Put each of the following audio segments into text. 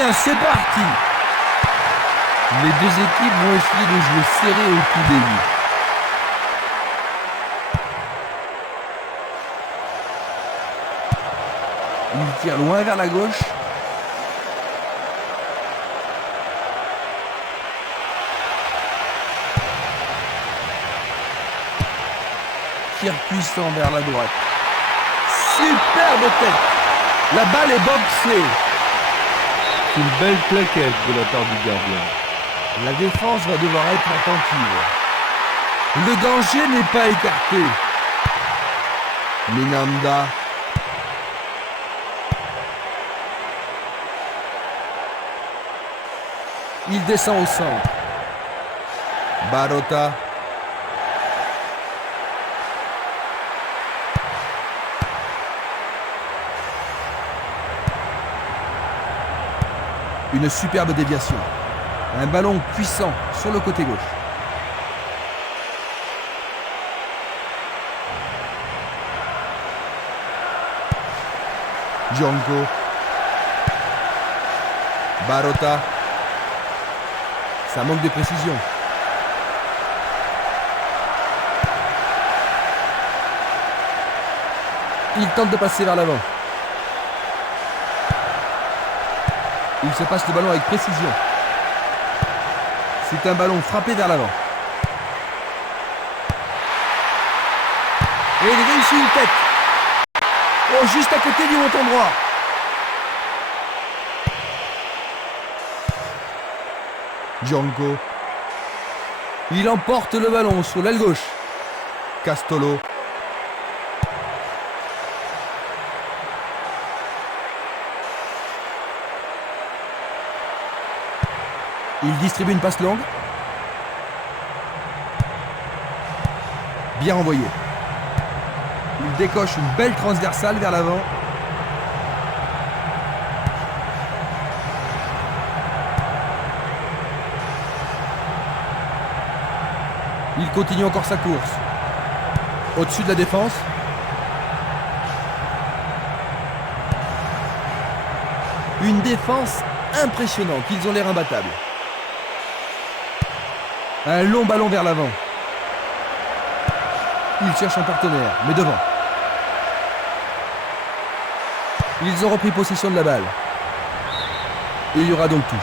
bien, c'est parti. Les deux équipes vont essayer de jouer serré au tout début. Il tire loin vers la gauche. Tir puissant vers la droite. Superbe tête. La balle est boxée. Une belle plaquette de la part du gardien. La défense va devoir être attentive. Le danger n'est pas écarté. Minanda. Il descend au centre. Barota. Une superbe déviation. Un ballon puissant sur le côté gauche. Django. Barota. Ça manque de précision. Il tente de passer vers l'avant. Il se passe le ballon avec précision. C'est un ballon frappé vers l'avant. Et il réussit une tête. Oh, juste à côté du montant droit. Django. Il emporte le ballon sur l'aile gauche. Castolo. Il distribue une passe longue. Bien envoyé. Il décoche une belle transversale vers l'avant. Il continue encore sa course. Au-dessus de la défense. Une défense impressionnante. Ils ont l'air imbattables. Un long ballon vers l'avant. Il cherche un partenaire, mais devant. Ils ont repris possession de la balle. Et il y aura donc touche.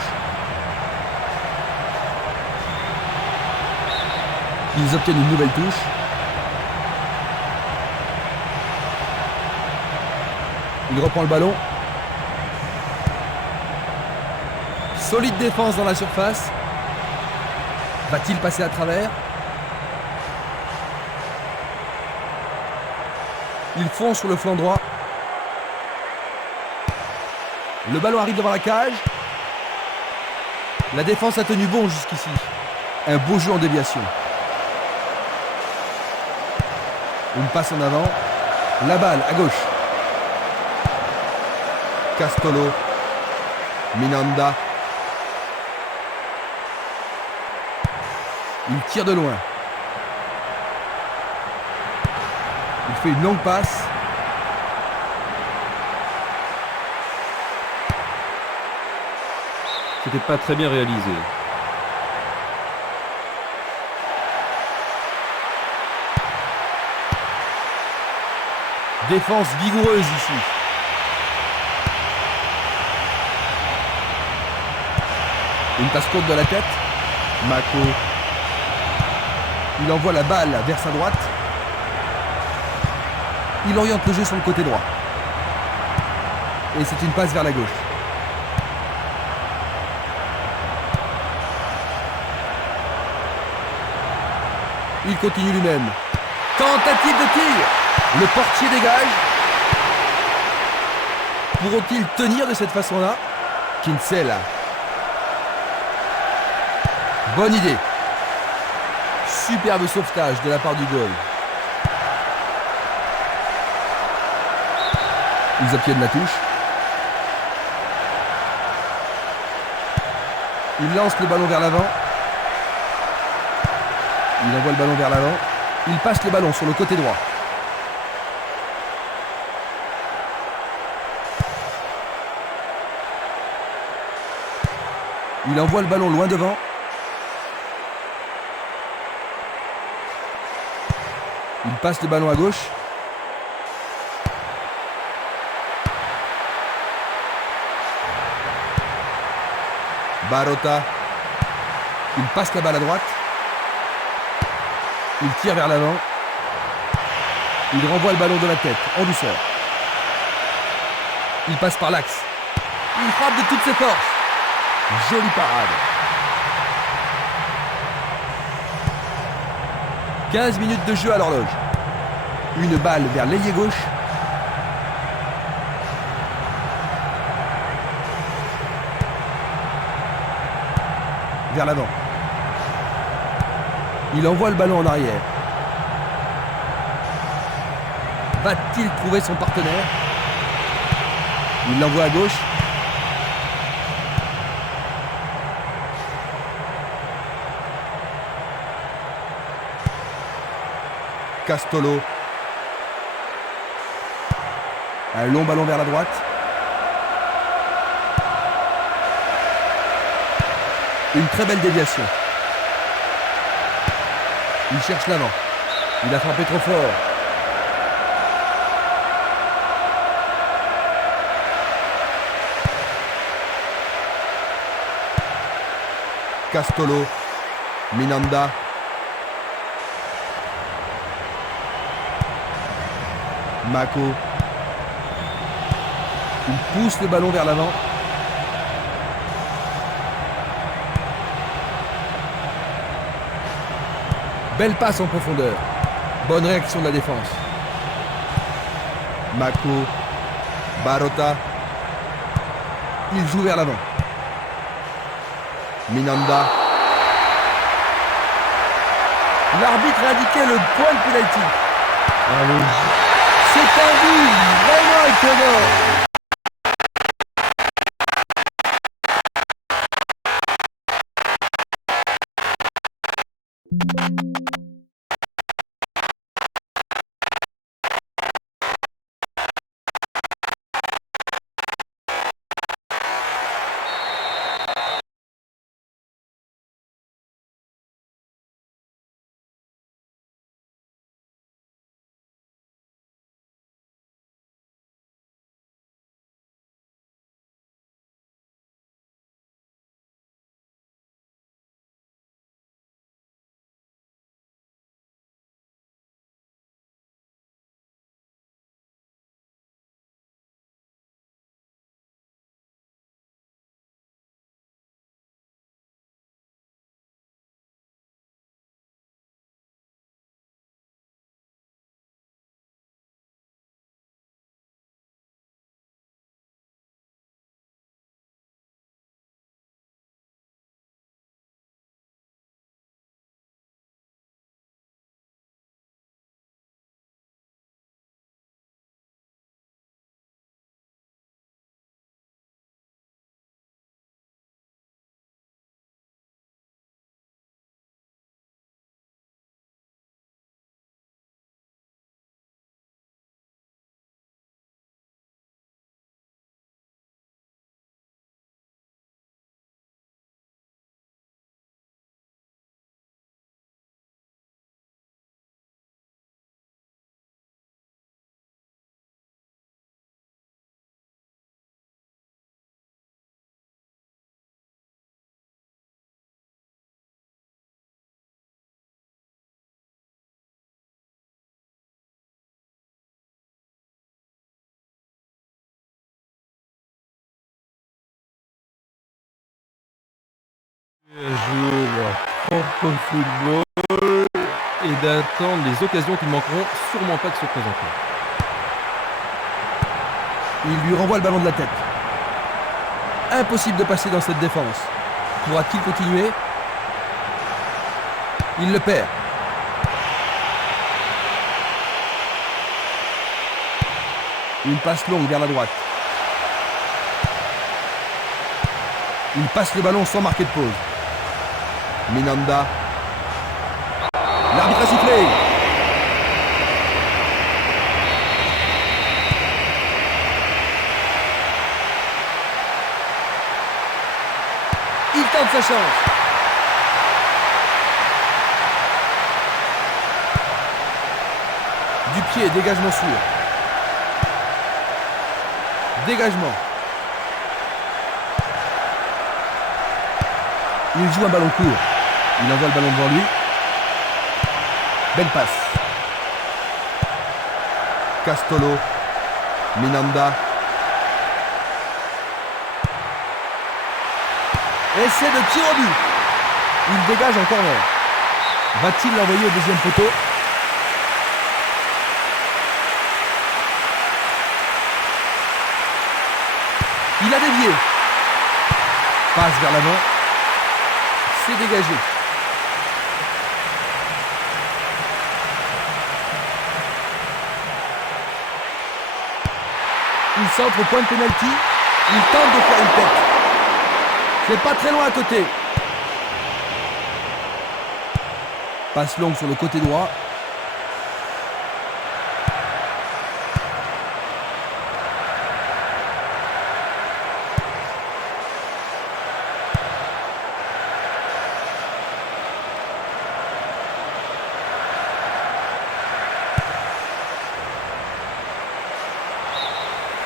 Ils obtiennent une nouvelle touche. Il reprend le ballon. Solide défense dans la surface. Va-t-il passer à travers? Il fonce sur le flanc droit. Le ballon arrive devant la cage. La défense a tenu bon jusqu'ici. Un beau jeu en déviation. Une passe en avant. La balle à gauche. Castolo. Minanda. Il tire de loin. Il fait une longue passe. C'était pas très bien réalisé. Défense vigoureuse ici. Une passe courte de la tête. Mako. Il envoie la balle vers sa droite. Il oriente le jeu sur le côté droit. Et c'est une passe vers la gauche. Il continue lui-même. Tentative de tir. Le portier dégage. Pourront-ils tenir de cette façon-là? Kinsella. Bonne idée. Superbe sauvetage de la part du goal. Ils obtiennent la touche. Il lance le ballon vers l'avant. Il envoie le ballon vers l'avant. Il passe le ballon sur le côté droit. Il envoie le ballon loin devant. Il passe le ballon à gauche. Barota. Il passe la balle à droite. Il tire vers l'avant. Il renvoie le ballon de la tête, en douceur. Il passe par l'axe. Il frappe de toutes ses forces. Jolie parade. 15 minutes de jeu à l'horloge. Une balle vers l'ailier gauche. Vers l'avant. Il envoie le ballon en arrière. Va-t-il trouver son partenaire? Il l'envoie à gauche. Castolo. Un long ballon vers la droite. Une très belle déviation. Il cherche l'avant. Il a frappé trop fort. Castolo. Minanda. Mako. Il pousse le ballon vers l'avant. Belle passe en profondeur. Bonne réaction de la défense. Mako. Barota. Il joue vers l'avant. Minanda. L'arbitre a indiqué le point de pénalty. Allez. C'est un but vraiment étonnant. Jouer leur propre football et d'attendre les occasions qui ne manqueront sûrement pas de se présenter. Il lui renvoie le ballon de la tête. Impossible de passer dans cette défense. Pourra-t-il continuer? Il le perd. Une passe longue vers la droite. Il passe le ballon sans marquer de pause. Minanda. L'arbitre a sifflé. Il tente sa chance. Du pied, dégagement sûr. Dégagement. Il joue un ballon court. Il envoie le ballon devant lui. Belle passe. Castolo. Minanda. Essai de tir au but. Il dégage en corner. Va-t-il l'envoyer au deuxième poteau? Il a dévié. Passe vers l'avant. C'est dégagé. Il centre au point de pénalty. Il tente de faire une tête. C'est pas très loin à côté. Passe longue sur le côté droit.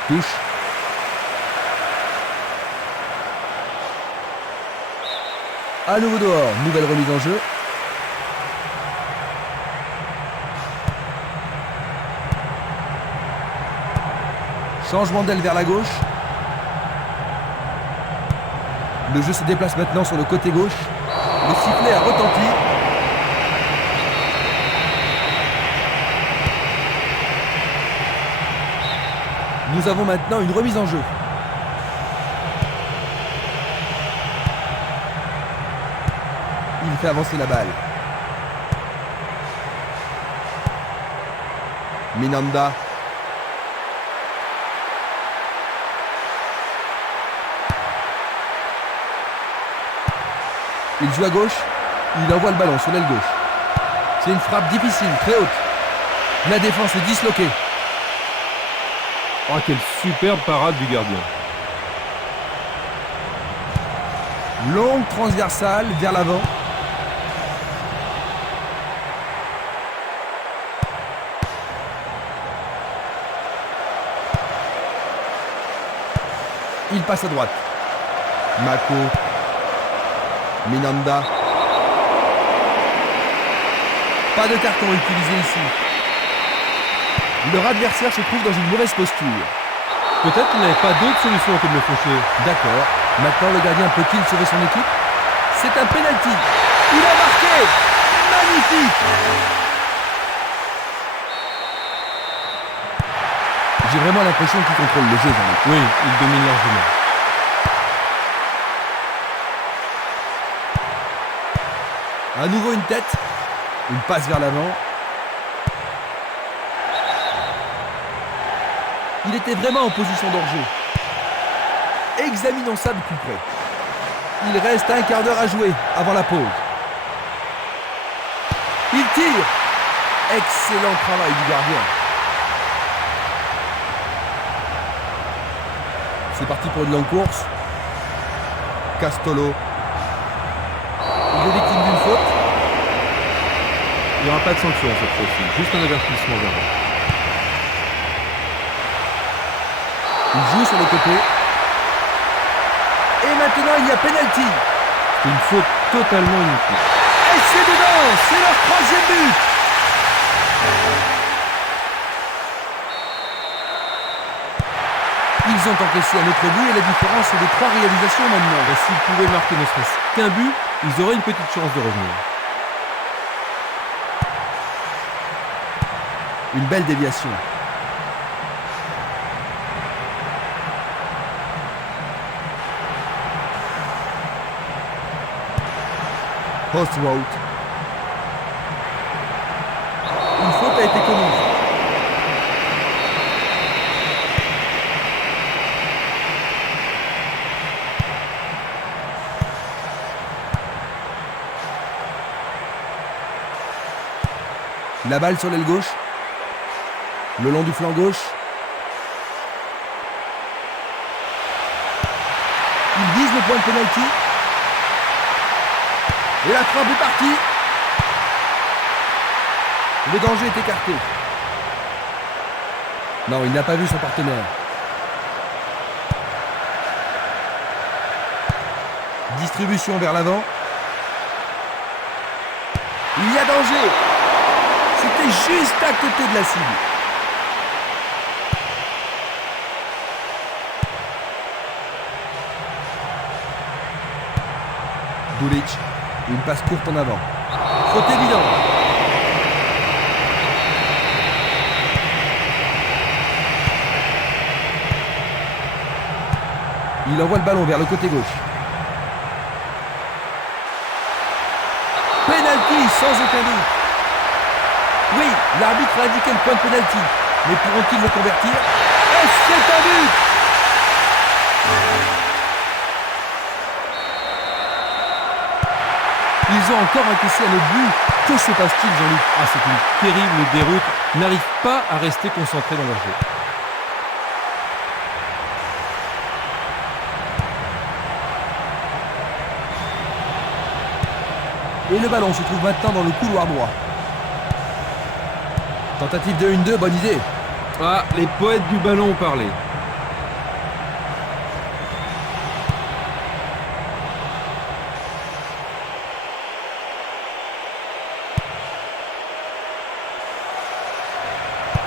Touche. À nouveau dehors, nouvelle remise en jeu. Changement d'aile vers la gauche. Le jeu se déplace maintenant sur le côté gauche. Le sifflet a retenti. Nous avons maintenant une remise en jeu. Il fait avancer la balle. Minanda. Il joue à gauche. Il envoie le ballon sur l'aile gauche. C'est une frappe difficile, très haute. La défense est disloquée. Oh, quelle superbe parade du gardien. Longue transversale vers l'avant. Il passe à droite. Mako. Minanda. Pas de carton utilisé ici. Leur adversaire se trouve dans une mauvaise posture. Peut-être qu'il n'avait pas d'autre solution que de le faucher. D'accord. Maintenant, le gardien peut-il sauver son équipe? C'est un penalty. Il a marqué. Magnifique. J'ai vraiment l'impression qu'il contrôle le jeu, Jean-Luc. Oui, il domine largement. À nouveau une tête. Une passe vers l'avant. Il était vraiment en position d'hors-jeu. Examinons ça de plus près. Il reste un quart d'heure à jouer avant la pause. Il tire. Excellent travail du gardien. C'est parti pour une longue course. Castolo. Il est victime d'une faute. Il n'y aura pas de sanction cette fois-ci, juste un avertissement verbal. Il joue sur le côté. Et maintenant, il y a penalty. C'est une faute totalement inutile. Et c'est dedans. C'est leur troisième but. Ils ont encaissé un autre but et la différence est de 3 réalisations maintenant. Et s'ils pouvaient marquer ne serait-ce qu'un but, ils auraient une petite chance de revenir. Une belle déviation. Post route. Une faute a été commise. La balle sur l'aile gauche. Le long du flanc gauche. Il vise le point de pénalty. Et la frappe est partie. Le danger est écarté. Non, il n'a pas vu son partenaire. Distribution vers l'avant. Il y a danger. C'était juste à côté de la cible. Dulic, une passe courte en avant. Faute évidente. Il envoie le ballon vers le côté gauche. Penalty sans aucun doute. Oui, l'arbitre a indiqué le point de penalty. Mais pourront-ils le convertir? Et c'est un but! Ils ont encore encaissé un autre but. Que se passe-t-il, Jean-Luc? Ah, c'est une terrible déroute. Ils n'arrivent pas à rester concentrés dans leur jeu. Et le ballon se trouve maintenant dans le couloir droit. Tentative de 1-2, bonne idée. Ah, les poètes du ballon ont parlé.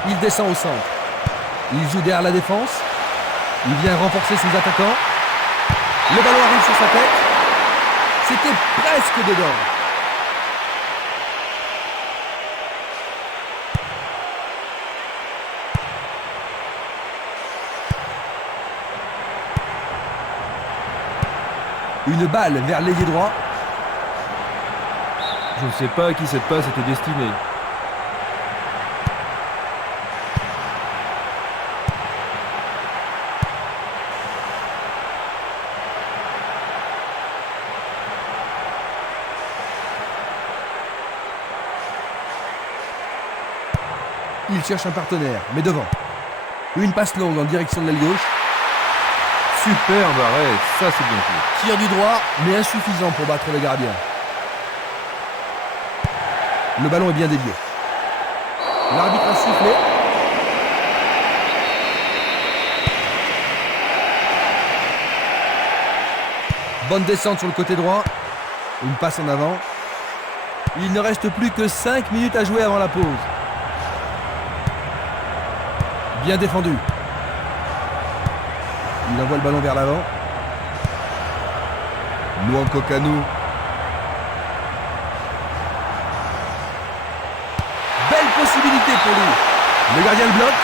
Il descend au centre. Il joue derrière la défense. Il vient renforcer ses attaquants. Le ballon arrive sur sa tête. C'était presque dedans. Une balle vers l'ailier droit. Je ne sais pas à qui cette passe était destinée. Il cherche un partenaire, mais devant. Une passe longue en direction de l'aile gauche. Superbe arrêt, ça c'est bien joué. Tir du droit, mais insuffisant pour battre le gardien. Le ballon est bien dévié. L'arbitre a sifflé. Bonne descente sur le côté droit. Une passe en avant. Il ne reste plus que 5 minutes à jouer avant la pause. Bien défendu. Il envoie le ballon vers l'avant. Nwankwo Kanu. Belle possibilité pour lui. Le gardien le bloque.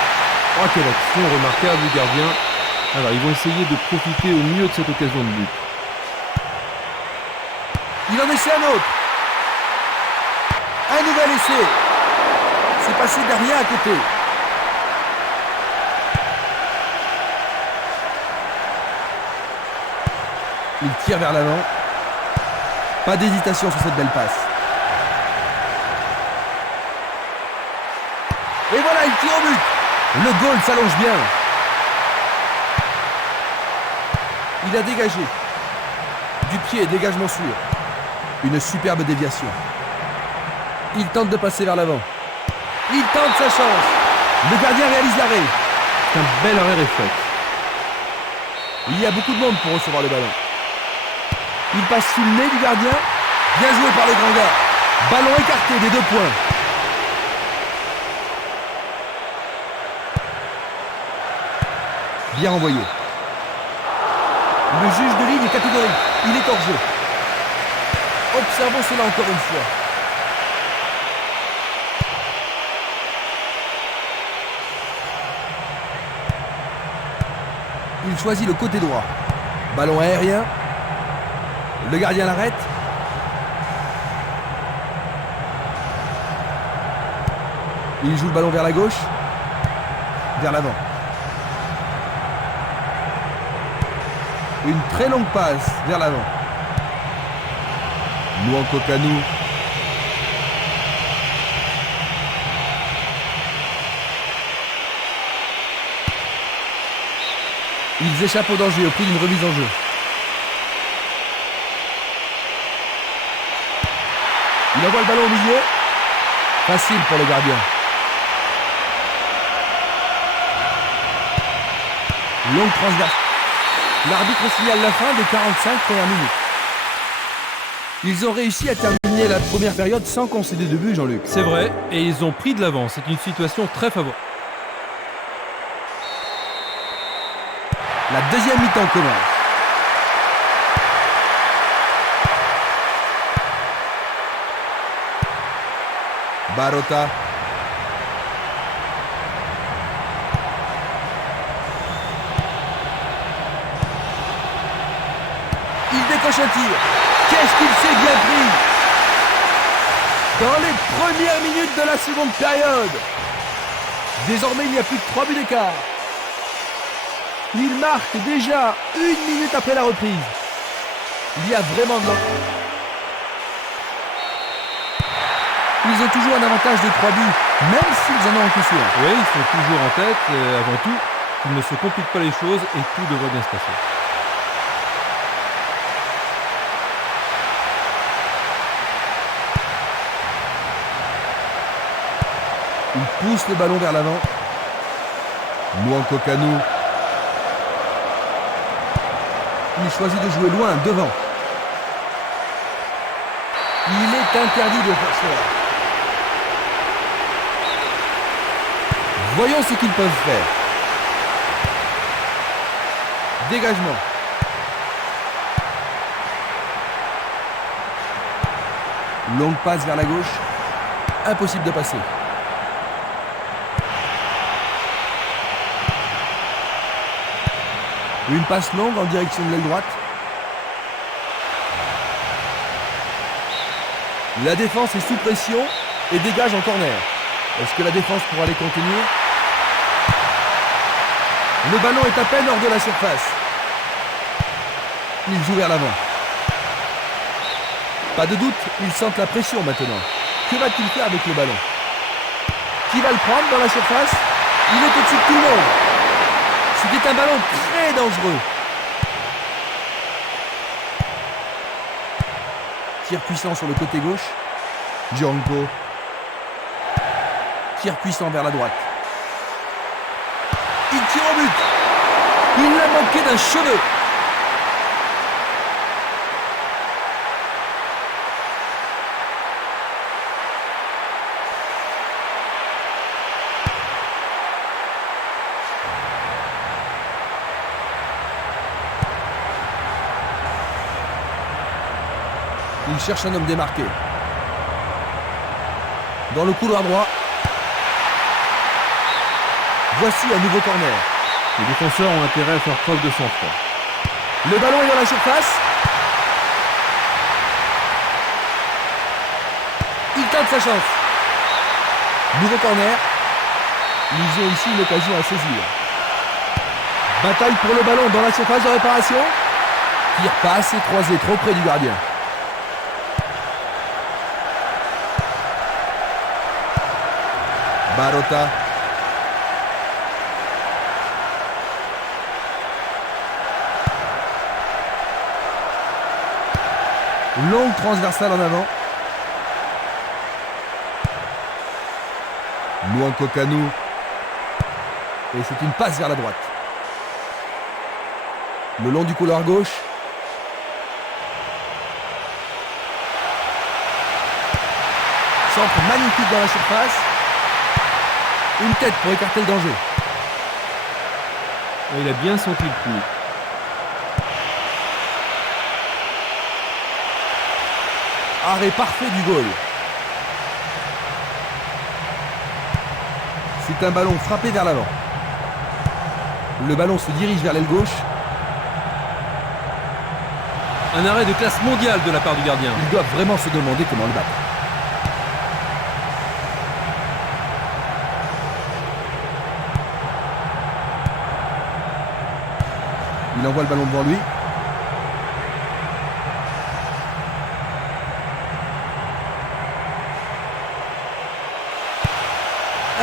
Oh, quelle action remarquable du gardien. Alors, ils vont essayer de profiter au mieux de cette occasion de but. Il en essaie un autre. Un nouvel essai. C'est passé derrière à côté. Il tire vers l'avant. Pas d'hésitation sur cette belle passe. Et voilà, il tire au but. Le goal s'allonge bien. Il a dégagé. Du pied, dégagement sûr. Une superbe déviation. Il tente de passer vers l'avant. Il tente sa chance. Le gardien réalise l'arrêt. C'est un bel arrêt réflexe. Il y a beaucoup de monde pour recevoir le ballon. Il passe sous le nez du gardien. Bien joué par le grand gars. Ballon écarté des 2 points. Bien envoyé. Le juge de ligne est catégorique. Il est hors jeu. Observons cela encore une fois. Il choisit le côté droit. Ballon aérien. Le gardien l'arrête. Il joue le ballon vers la gauche. Vers l'avant. Une très longue passe vers l'avant. Nwankwo Kanu. Ils échappent au danger au prix d'une remise en jeu. Il envoie le ballon au milieu. Facile pour le gardien. Longue transverse. L'arbitre signale la fin des 45 premières minutes. Ils ont réussi à terminer la première période sans concéder de but, Jean-Luc. C'est vrai, et ils ont pris de l'avance. C'est une situation très favorable. La deuxième mi-temps commence. Barota. Il décoche un tir. Qu'est-ce qu'il s'est bien pris dans les premières minutes de la seconde période. Désormais, il n'y a plus que 3 buts d'écart. Il marque déjà 1 minute après la reprise. Il y a vraiment de l'entre. Ils ont toujours un avantage de 3 buts, même s'ils en ont un coup sûr. Oui, ils sont toujours en tête. Avant tout, qu'ils ne se compliquent pas les choses et tout devrait bien se passer. Il pousse le ballon vers l'avant. Nwankwo Kanu. Il choisit de jouer loin, devant. Il est interdit de faire cela. Voyons ce qu'ils peuvent faire. Dégagement. Longue passe vers la gauche. Impossible de passer. Une passe longue en direction de l'aile droite. La défense est sous pression et dégage en corner. Est-ce que la défense pourra les contenir? Le ballon est à peine hors de la surface. Ils jouent vers l'avant. Pas de doute, ils sentent la pression maintenant. Que va-t-il faire avec le ballon? Qui va le prendre dans la surface? Il est au-dessus de tout le monde. C'était un ballon très dangereux. Tir puissant sur le côté gauche. Django. Tir puissant vers la droite. Il tire au but. Il l'a manqué d'un cheveu. Il cherche un homme démarqué. Dans le couloir droit. Voici un nouveau corner. Les défenseurs ont intérêt à faire preuve de sang-froid. Le ballon est dans la surface. Il tente sa chance. Nouveau corner. Ils ont ici une occasion à saisir. Bataille pour le ballon dans la surface de réparation. Tir pas assez croisé, trop près du gardien. Barota. Longue transversale en avant. Nwankwo Kanu. Et c'est une passe vers la droite. Le long du couloir gauche. Centre magnifique dans la surface. Une tête pour écarter le danger. Il a bien senti le coup. Arrêt parfait du goal. C'est un ballon frappé vers l'avant. Le ballon se dirige vers l'aile gauche. Un arrêt de classe mondiale de la part du gardien. Ils doivent vraiment se demander comment le battre. Il envoie le ballon devant lui.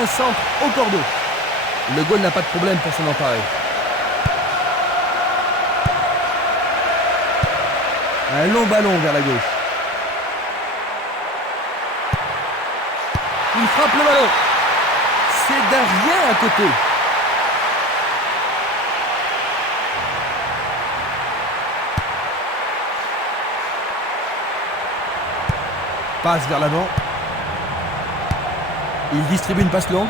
Un centre au cordeau. Le goal n'a pas de problème pour s'en emparer. Un long ballon vers la gauche. Il frappe le ballon. C'est derrière à côté. Passe vers l'avant. Il distribue une passe longue.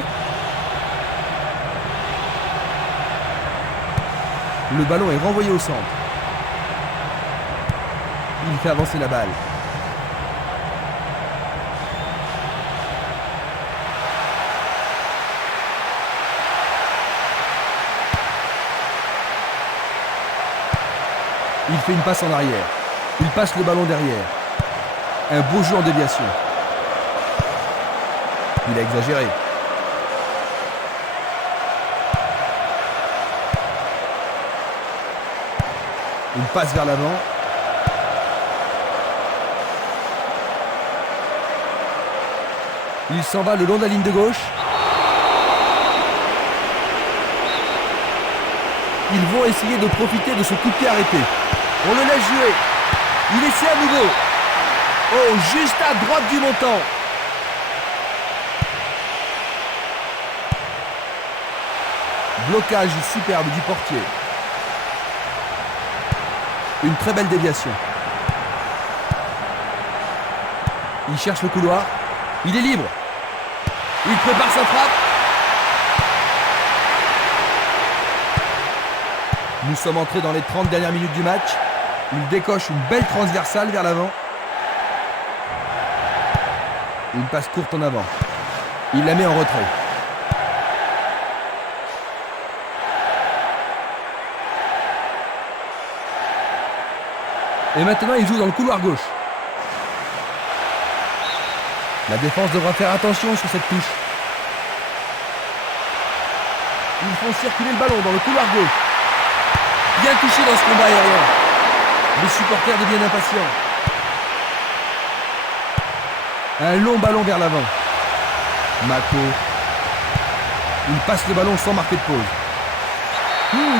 Le ballon est renvoyé au centre. Il fait avancer la balle. Il fait une passe en arrière. Il passe le ballon derrière. Un beau jeu en déviation. Il a exagéré. Une passe vers l'avant. Il s'en va le long de la ligne de gauche. Ils vont essayer de profiter de ce coup de pied arrêté. On le laisse jouer. Il essaie à nouveau. Oh, juste à droite du montant. Blocage superbe du portier. Une très belle déviation. Il cherche le couloir. Il est libre. Il prépare sa frappe. Nous sommes entrés dans les 30 dernières minutes du match. Il décoche une belle transversale vers l'avant. Une passe courte en avant. Il la met en retrait. Et maintenant, il joue dans le couloir gauche. La défense devra faire attention sur cette touche. Ils font circuler le ballon dans le couloir gauche. Bien touché dans ce combat aérien. Les supporters deviennent impatients. Un long ballon vers l'avant. Mako. Il passe le ballon sans marquer de pause.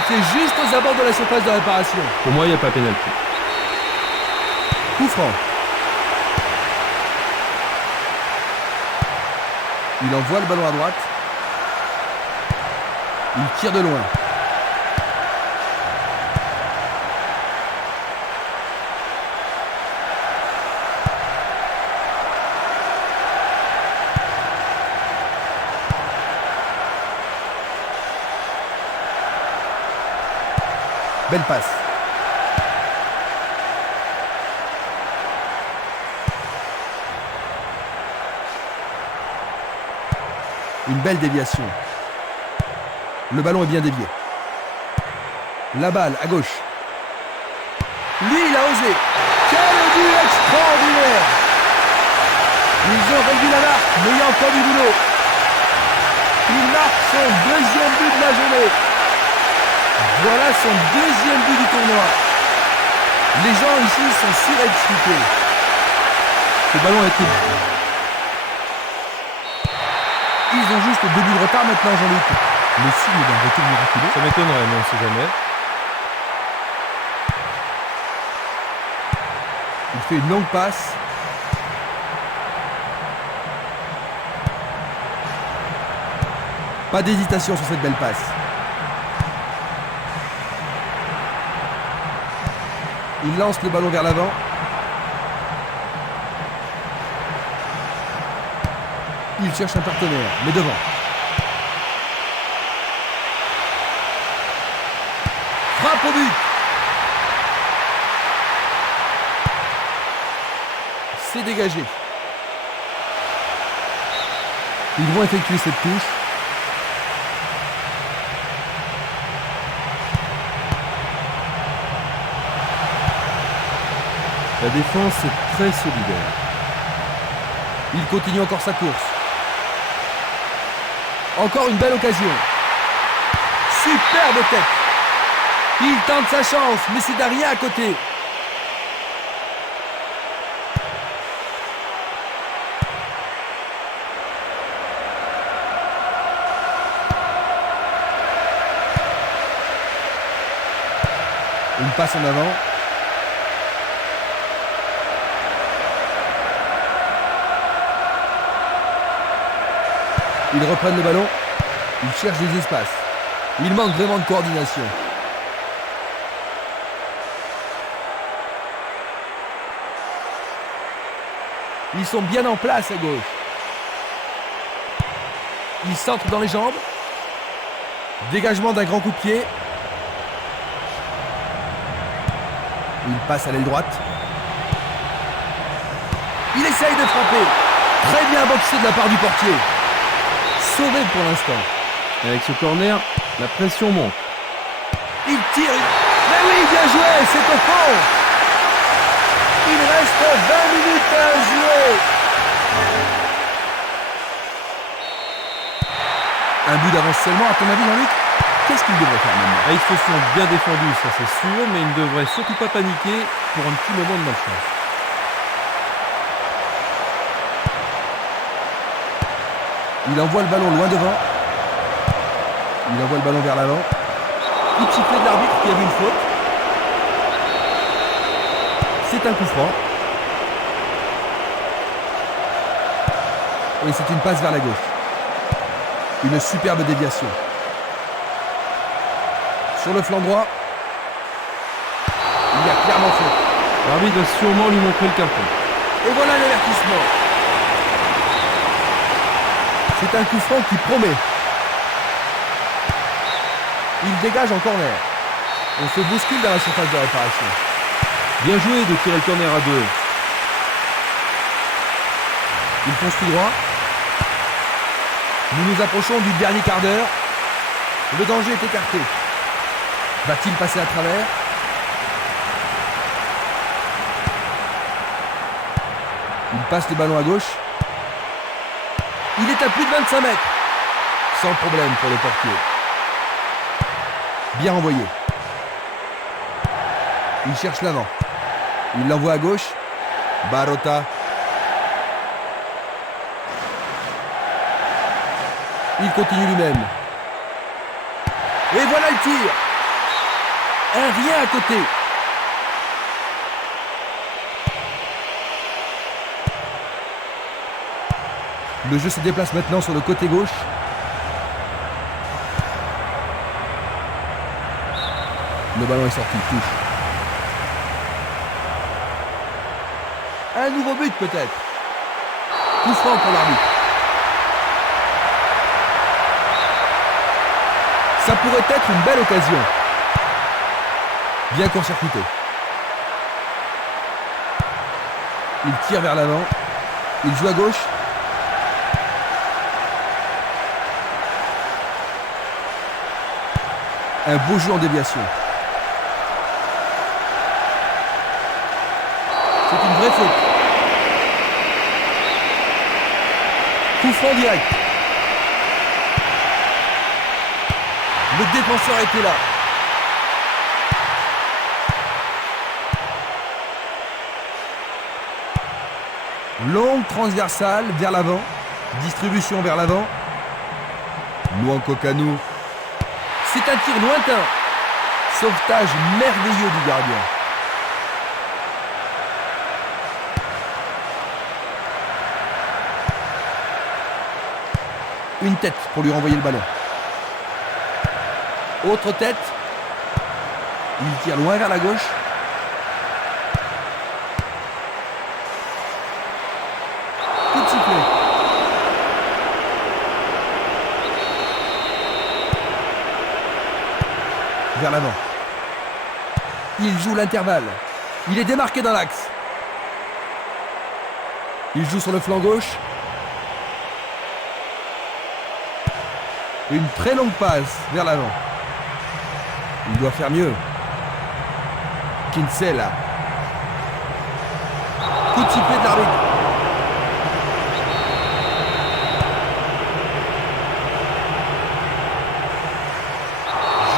C'est juste aux abords de la surface de réparation. Pour moi, il n'y a pas pénalty. Coup franc. Il envoie le ballon à droite. Il tire de loin. Belle passe. Une belle déviation. Le ballon est bien dévié. La balle à gauche. Lui, il a osé. Quel but extraordinaire! Ils ont réduit la marque, mais il y a encore du boulot. Il marque son deuxième but de la journée. Voilà son deuxième but du tournoi. Les gens ici sont surexcités. Ce ballon a été... Ils ont juste 2 buts de retard maintenant, Jean-Luc. Le signe d'un retour miraculeux. Ça m'étonnerait, mais on ne sait jamais. Il fait une longue passe. Pas d'hésitation sur cette belle passe. Il lance le ballon vers l'avant. Il cherche un partenaire, mais devant. Frappe au but. C'est dégagé. Ils vont effectuer cette touche. La défense est très solidaire. Il continue encore sa course. Encore une belle occasion. Superbe tête. Il tente sa chance, mais c'est derrière à côté. Une passe en avant. Ils reprennent le ballon. Ils cherchent des espaces. Il manque vraiment de coordination. Ils sont bien en place à gauche. Ils centrent dans les jambes. Dégagement d'un grand coup de pied. Il passe à l'aile droite. Il essaye de frapper. Très bien boxé de la part du portier. Sauvé pour l'instant. Avec ce corner, la pression monte. Il tire. Mais oui, bien joué, c'est au fond. Il reste 20 minutes à jouer. Un but d'avance seulement, à ton avis, Jean-Luc? Qu'est-ce qu'il devrait faire maintenant? Ils se sont bien défendus, ça c'est sûr, mais ils ne devraient surtout pas paniquer pour un petit moment de malchance. Il envoie le ballon loin devant. Il envoie le ballon vers l'avant. Coup de sifflet de l'arbitre qui a vu une faute. C'est un coup franc. Et c'est une passe vers la gauche. Une superbe déviation. Sur le flanc droit, il y a clairement faute. L'arbitre va sûrement lui montrer le carton. Et voilà l'avertissement. C'est un coup franc qui promet. Il dégage en corner. On se bouscule dans la surface de réparation. Bien joué de tirer le corner à 2. Il fonce tout droit. Nous nous approchons du dernier quart d'heure. Le danger est écarté. Va-t-il passer à travers? Il passe le ballon à gauche. Il est à plus de 25 mètres. Sans problème pour le portier. Bien envoyé. Il cherche l'avant. Il l'envoie à gauche. Barota. Il continue lui-même. Et voilà le tir. Un rien à côté. Le jeu se déplace maintenant sur le côté gauche. Le ballon est sorti, touche. Un nouveau but peut-être. Coup franc pour l'arbitre. Ça pourrait être une belle occasion. Bien court-circuité. Il tire vers l'avant. Il joue à gauche. Un beau jeu en déviation. C'est une vraie faute. Coup franc direct. Le défenseur était là. Longue transversale vers l'avant. Distribution vers l'avant. Nwankwo Kanu. C'est un tir lointain. Sauvetage merveilleux du gardien. Une tête pour lui renvoyer le ballon. Autre tête. Il tire loin vers la gauche. Coup de sifflet. Vers l'avant. Il joue l'intervalle. Il est démarqué dans l'axe. Il joue sur le flanc gauche. Une très longue passe vers l'avant. Il doit faire mieux. Kinsella. Coup de sifflet de l'arbitre.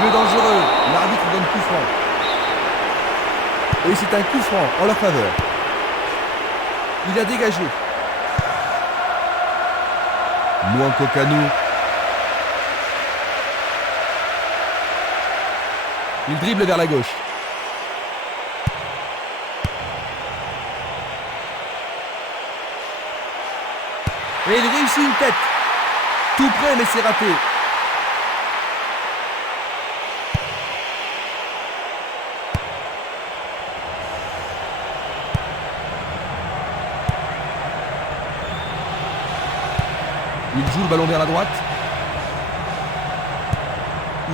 Jeu dangereux. L'arbitre donne coup franc. Et c'est un coup franc en leur faveur. Il a dégagé. Nwankwo Kanu. Il dribble vers la gauche. Et il réussit une tête. tout près, mais c'est raté. Il joue le ballon vers la droite.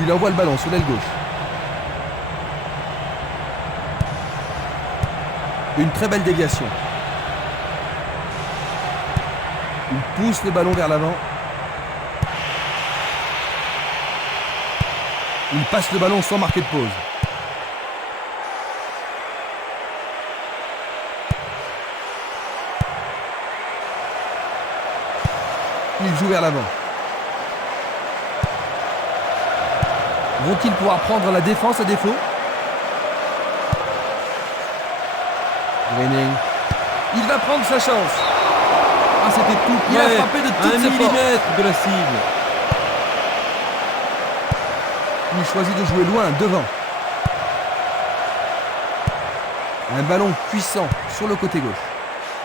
Il envoie le ballon sur l'aile gauche. Une très belle déviation. Il pousse le ballon vers l'avant. Il passe le ballon sans marquer de pause. Il joue vers l'avant. Vont-ils pouvoir prendre la défense à défaut? Greening. Il va prendre sa chance. Ah, c'était tout. Il a frappé de toutes ses forces. 1 millimètre de la cible. Il choisit de jouer loin, devant. Un ballon puissant sur le côté gauche.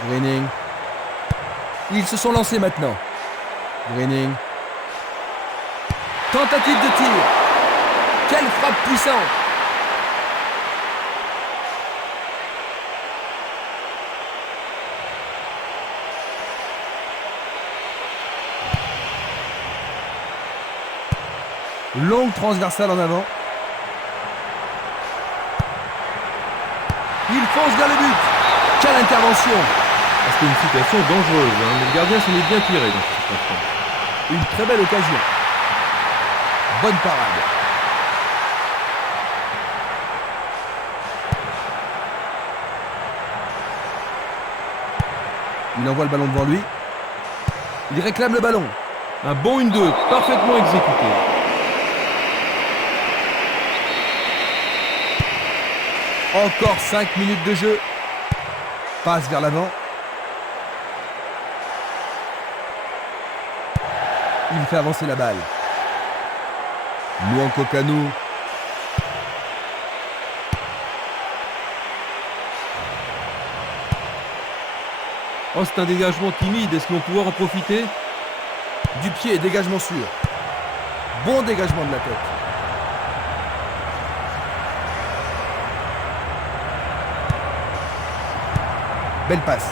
Greening. Ils se sont lancés maintenant. Greening. Tentative de tir. Quelle frappe puissante. Longue transversale en avant. Il fonce vers le but. Quelle intervention. C'était une situation dangereuse, hein, mais le gardien s'en est bien tiré dans cette situation. Une très belle occasion. Bonne parade. Il envoie le ballon devant lui. Il réclame le ballon. Un bon 1-2, parfaitement exécuté. Encore 5 minutes de jeu. Passe vers l'avant. Il fait avancer la balle. Nwankwo Kanu. Oh, c'est un dégagement timide. Est-ce qu'ils vont pouvoir en profiter? Du pied, dégagement sûr. Bon dégagement de la tête. Belle passe.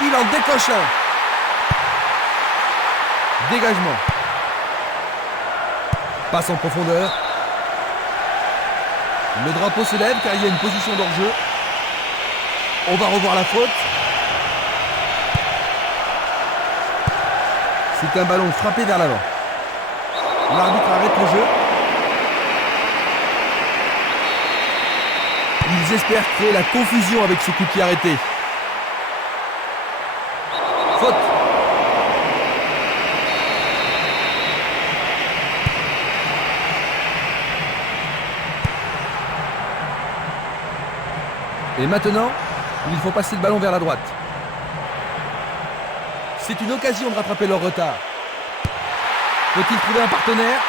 Il en décoche un. Dégagement. Passe en profondeur. Le drapeau se lève car il y a une position d'hors-jeu. On va revoir la faute. C'est un ballon frappé vers l'avant. L'arbitre arrête le jeu. Ils espèrent créer la confusion avec ce coup de pied arrêté. Faute. Et maintenant, il faut passer le ballon vers la droite. C'est une occasion de rattraper leur retard. Peut-il trouver un partenaire?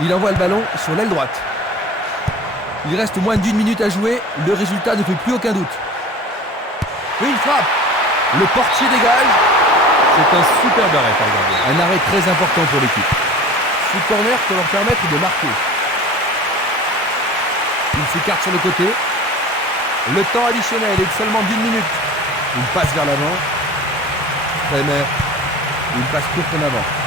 Il envoie le ballon sur l'aile droite. Il reste moins d'1 minute à jouer. Le résultat ne fait plus aucun doute. Une frappe. Le portier dégage. C'est un superbe arrêt par le gardien. Un arrêt très important pour l'équipe. Ce corner peut leur permettre de marquer. Il s'écarte sur le côté. Le temps additionnel est de seulement d'1 minute. Il passe vers l'avant. Kremer. Il passe court en avant.